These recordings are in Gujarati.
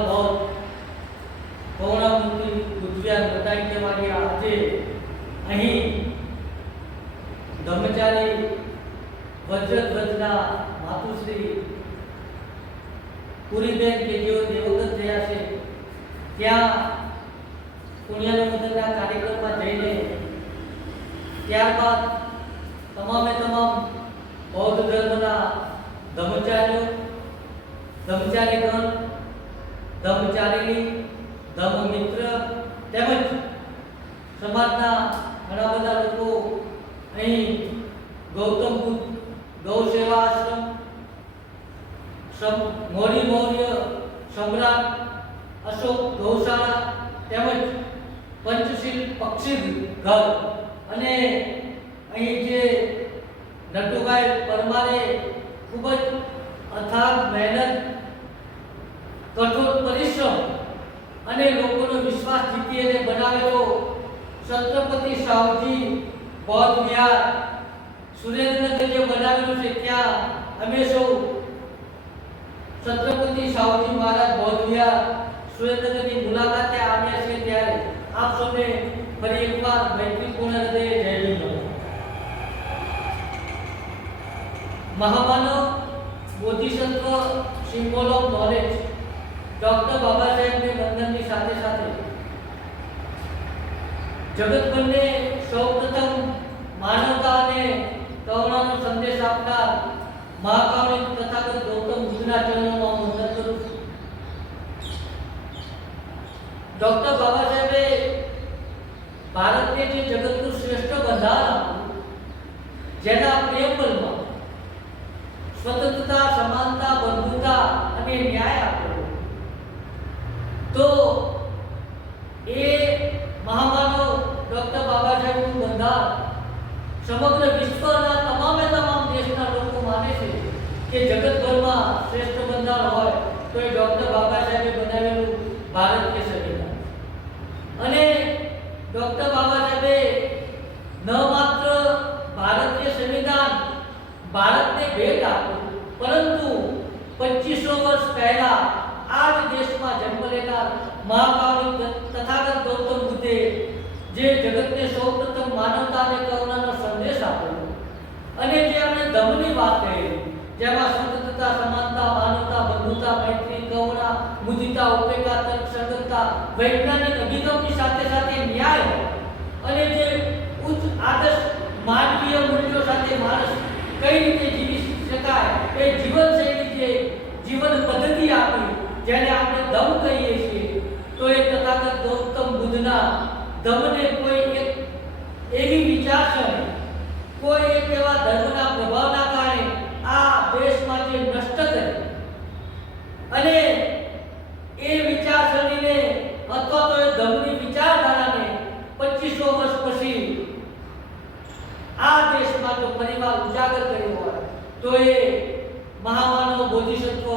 ભવ ભવણામૃતિ ગુજરાત બતાવી કે આજે અહીં બ્રહ્મચારી વજ્રધ્વજના માતુશ્રી પુરીબેન કે જેઓ દેવગત થયા છે, ત્યાં પુણ્યાનુમોદનના કાર્યક્રમમાં જઈને ત્યારબાદ તમામે તમામ બૌદ્ધ ધર્મના ધર્મચાર્યો ધર્મચારીગણ બ્રહ્મચારીગણ બ્રહ્મચારીની ધમ મિત્ર તેમજ સમાજના ઘણા બધા લોકો અહીં ગૌતમ બુદ્ધ, ગૌ સેવા આશ્રમ, સમ, મોરી મૌર્ય સમ્રાટ અશોક ગૌશાળા તેમજ પંચશીલ પક્ષી ઘર અને અહીં જે નટુભાઈ પરમારે ખૂબ જ અથાગ મહેનત કઠોર પરિશ્રમ અને લોકોનો વિશ્વાસ જીતી અને બનાવેલો છત્રપતિ સાહુજી બૌદ્ધ વિહાર સુરેન્દ્રનગર જે બનાવેલું છે, ત્યાં અમે સૌ છત્રપતિ સાહુજી મહારાજ બૌદ્ધ વિહાર સુરેન્દ્રનગરની મુલાકાતે આવ્યા છીએ ત્યારે આપ સૌને ફરી એકવાર મૈત્રીપૂર્ણ હૃદયે જય ભીમ મહામાનવ બોધિસત્વ symbol of knowledge doctor Baba સાહેબને વંદનની સાથે સાથે જગતભરને સૌપ્રથમ માનવતા અને કરુણાનો સંદેશ આપનાર મહાકાવની તથાગત ગૌતમ બુદ્ધના ચરણોમાં હું વંદન કરું છું ડોક્ટર બાબા સાહેબે ભારતને જે જગતનું શ્રેષ્ઠ બંધારણ આપ્યું જેના પ્રેમબલમાં સ્વતંત્રતા સમાનતા બંધુતા અને ન્યાય આપ્યો તો એ મહામાનવ ડોક્ટર બાબા બંધારણ સમગ્ર વિશ્વના તમામે તમામ દેશના લોકો માને છે કે જગતભરમાં શ્રેષ્ઠ બંધાર હોય તો એ ડોક્ટર બાબા બનાવેલું ભારતીય સંવિધાન અને ડોક્ટર બાબા ન માત્ર ભારતીય સંવિધાન ભારતને ભેટ આપ્યું, પરંતુ પચીસો વર્ષ પહેલા આ દેશમાં જન્મ લેનાર મહાકાવી તથાગત ગૌતમ બુદ્ધે જે જગતને સૌપ્રથમ માનવતા અને કરુણાનો સંદેશ આપ્યો. અને જે આપણે ધમની વાત કહી, જેમાં સ્વતંત્રતા, સમાનતા, માનવતા, બંધુતા, મૈત્રી, કરુણા, મુદિતા ઉપેક્ષા તર્ક સંગતતા વૈજ્ઞાનિક અભિગમની સાથે સાથે ન્યાય અને જે ઉચ્ચ આદર્શ માનવીય મૂલ્યો સાથે માણસ કઈ રીતે જીવી શકાય, એ જીવનશૈલી જે જીવન પદ્ધતિ આપી જેને આપણે ધમ કહીએ છીએ, તો એ તથાગત ગૌતમ બુદ્ધના ધમને કોઈ એક એવી વિચારસરણી કોઈ એક એવા ધર્મના પ્રભાવના કારણે આ દેશમાં જે નષ્ટ કરી? અને એ વિચારસરણીને અથવા તો એ ધર્મની વિચારધારાને પચીસો વર્ષ પછી આ દેશમાં જો પરિવાર ઉજાગર કર્યો હોય, તો એ મહામાનવ બોધિસત્વ,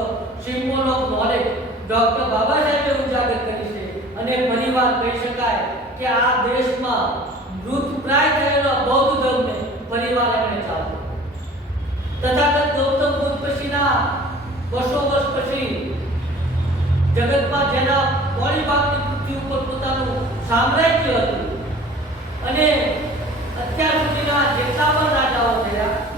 સિમ્બોલ ડોક્ટર બાબા સાહેબે ઉજાગર કરી છે. અને પરિવાર કહી શકાય કે આ દેશમાં મૃતપ્રાય થયેલો બૌદ્ધ ધર્મને પરિવાર એમણે ચાલ્યો તથાગત ગૌતમ બુદ્ધ પછીના બસો વર્ષ પછી જગતમાં જેના પોળી ભાગની પૃથ્વી ઉપર પોતાનું સામ્રાજ્ય હતું અને અત્યાર સુધીના જેટલા પણ રાજાઓ થયા.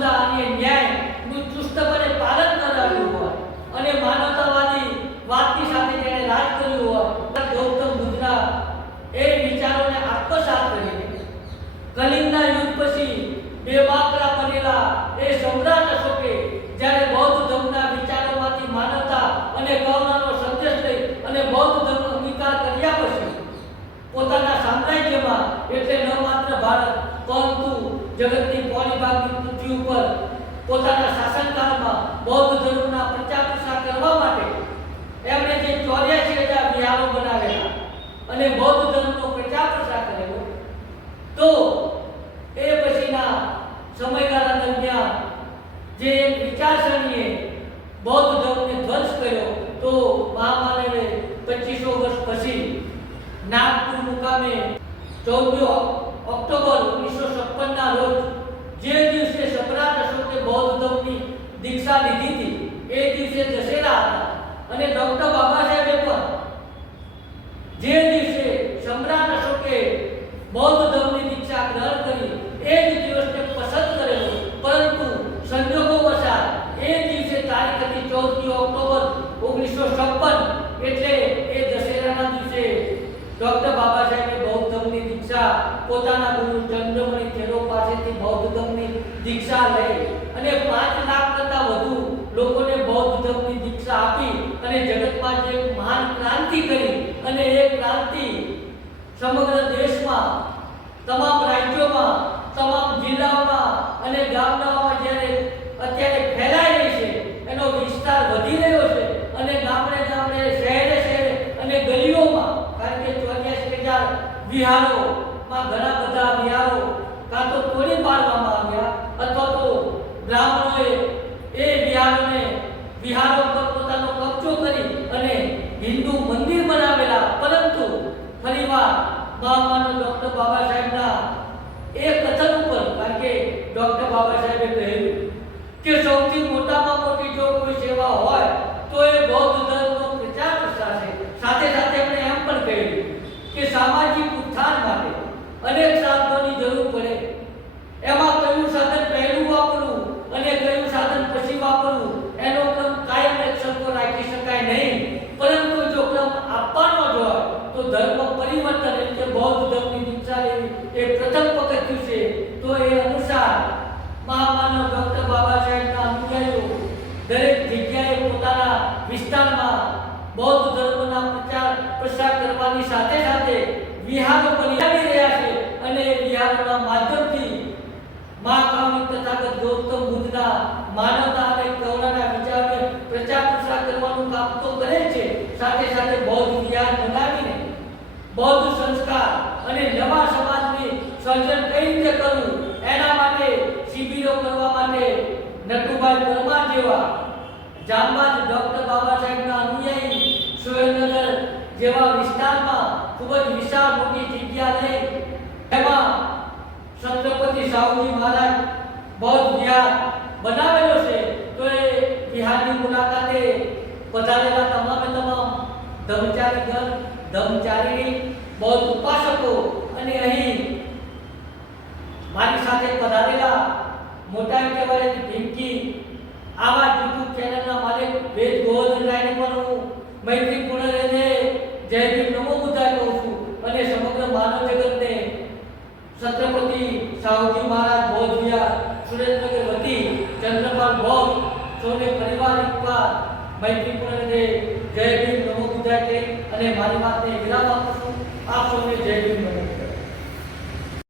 બંધુતા અને ન્યાયનું ચુસ્તપણે પાલન કરાવ્યું હોય અને માનવતાવાદી વાતની સાથે જેણે રાજ કર્યું હોય ગૌતમ બુદ્ધના એ વિચારોને આત્મસાત કરીને કલિંગના યુદ્ધ પછી બે બાકડા બનેલા એ સમ્રાટ અશોકે જ્યારે બૌદ્ધ ધર્મના વિચારોમાંથી માનવતા અને કરુણાનો સંદેશ લઈ અને બૌદ્ધ ધર્મ અંગીકાર કર્યા પછી પોતાના સામ્રાજ્યમાં, એટલે ન માત્ર ભારત, પરંતુ જગતની પોલી ભાગની પૃથ્વી ઉપર પોતાના શાસનકાળમાં બૌદ્ધ ધર્મના પ્રચાર પ્રસાર કરવા માટે એમણે જે ચોર્યાસી હજાર વિહારો બનાવેલા અને બૌદ્ધ ધર્મનો પ્રચાર પ્રસાર કરેલો, તો એ પછીના સમયગાળા દરમિયાન જે એક વિચારસરણીએ બૌદ્ધ ધર્મને ધ્વંસ કર્યો, તો મહામાનવે પચીસો વર્ષ પછી નાગપુર મુકામે ચૌદ ઓક્ટોબર ઓગણીસો છપ્પનના રોજ દીક્ષા લીધી હતી. એ દિવસે જશેલા હતા. અને ડોક્ટર બાબા પણ જે દિવસે સમ્રાટ અશોકે બૌદ્ધ ધર્મની દીક્ષા ગ્રહણ કરી, એ જ દિવસને પસંદ કરેલો. પરંતુ સંજોગોવશાત એ દિવસે તારીખ હતી ચૌદમી ઓક્ટોબર ઓગણીસો છપ્પન. એટલે એ દશેરાના દિવસે ડોક્ટર બાબા બૌદ્ધ ધર્મની દીક્ષા પોતાના ગુરુ ચંદ્રમણી થેરો પાસેથી બૌદ્ધ ધર્મની દીક્ષા લઈ અને પાંચ લાખ વધુ લોકોને બૌદ્ધ ધર્મની દીક્ષા આપી અને જગતમાં જે મહાન ક્રાંતિ કરી અને એ ક્રાંતિ સમગ્ર દેશમાં, તમામ રાજ્યોમાં, તમામ જિલ્લાઓમાં અને ગામડાઓમાં જ્યારે અત્યારે ફેલાઈ રહી છે, એનો વિસ્તાર વધી રહ્યો છે અને ગામડે ગામડે, શહેરે શહેરે અને ગલીઓમાં, કારણ કે ચોર્યાસી હજાર વિહારોમાં ઘણા બધા વિહારો કાં તો તોડી પાડવામાં આવ્યા અથવા તો બ્રાહ્મણોએ એ વિહારોને વિહારો પર પોતાનો કબજો કરી અને હિન્દુ મંદિર બનાવેલા, પરંતુ ફરીવાર મહામાનવ ડોક્ટર બાબા સાહેબના એ કથન ઉપર, કારણ કે ડોક્ટર બાબા સાહેબે કહ્યું કે સૌથી મોટામાં મોટી જો કોઈ સેવા હોય, તો એ બૌદ્ધ ધર્મનો પ્રચાર પ્રસાર છે. સાથે સાથે એમણે એમ પણ કહ્યું કે સામાજિક ઉત્થાન માટે અનેક સાધનોની જરૂર પડે. એમાં કયું સાધન પહેલું વાપરવું અને કયું સાધન પછી વાપરવું એનો ક્રમ કાયમ એક સરખો રાખી શકાય નહીં પરંતુ જો ક્રમ આપવાનો જ હોય તો ધર્મ પરિવર્તન એટલે બૌદ્ધ ધર્મની દીક્ષા લેવી એ પ્રથમ પગથિયું છે. તો એ અનુસાર મહામાનવ ડોક્ટર બાબા સાહેબના અનુયાયીઓ દરેક જગ્યાએ પોતાના વિસ્તારમાં બૌદ્ધ ધર્મના પ્રચાર પ્રસાર કરવાની સાથે સાથે વિહારો બનાવી રહ્યા છે અને વિહારોના માધ્યમથી મહાકામી તથાગત ગૌતમ બુદ્ધના માનવતા અને કરુણાના વિચારને પ્રચાર પ્રસાર કરવાનું કામ તો કરે છે. સાથે સાથે બૌદ્ધ બૌદ્ધ સંસ્કાર અને નવા સમાજની સર્જન કઈ રીતે કરવું? એના માટે શિબિરો કરવા માટે નટુભાઈ પરમાર જેવા જામબાદ ડોક્ટર બાબા સાહેબના અનુયાયી સુરેન્દ્રનગર જેવા વિસ્તારમાં ખૂબ જ વિશાળ મોટી જગ્યા લઈ એમાં છત્રપતિ સાહુજી મહારાજ બૌદ્ધ વિહાર બનાવેલો છે. તો એ વિહારની મુલાકાતે પધારેલા તમામે તમામ ધર્મચારીગણ ધર્મચારીણી બૌદ્ધ ઉપાસકો અને અહીં મારી સાથે પધારેલા મોટા કહેવાય ભીમકી, આવા યુટ્યુબ ચેનલના માલિક વેદ ગોવર્ધનરાયને પણ હું મૈત્રીપૂર્ણ રીતે જય ભીમ નમો બુદ્ધાય કહું છું અને સમગ્ર માનવ જગતને છત્રપતિ સાહુજી મહારાજ બૌદ્ધ વિહાર સુરેન્દ્રનગર વતી ચંદ્રપાલ બૌદ્ધ સૌને પરિવાર એકવાર મૈત્રીપૂર્ણ રીતે અને મારી વાતને વિરામ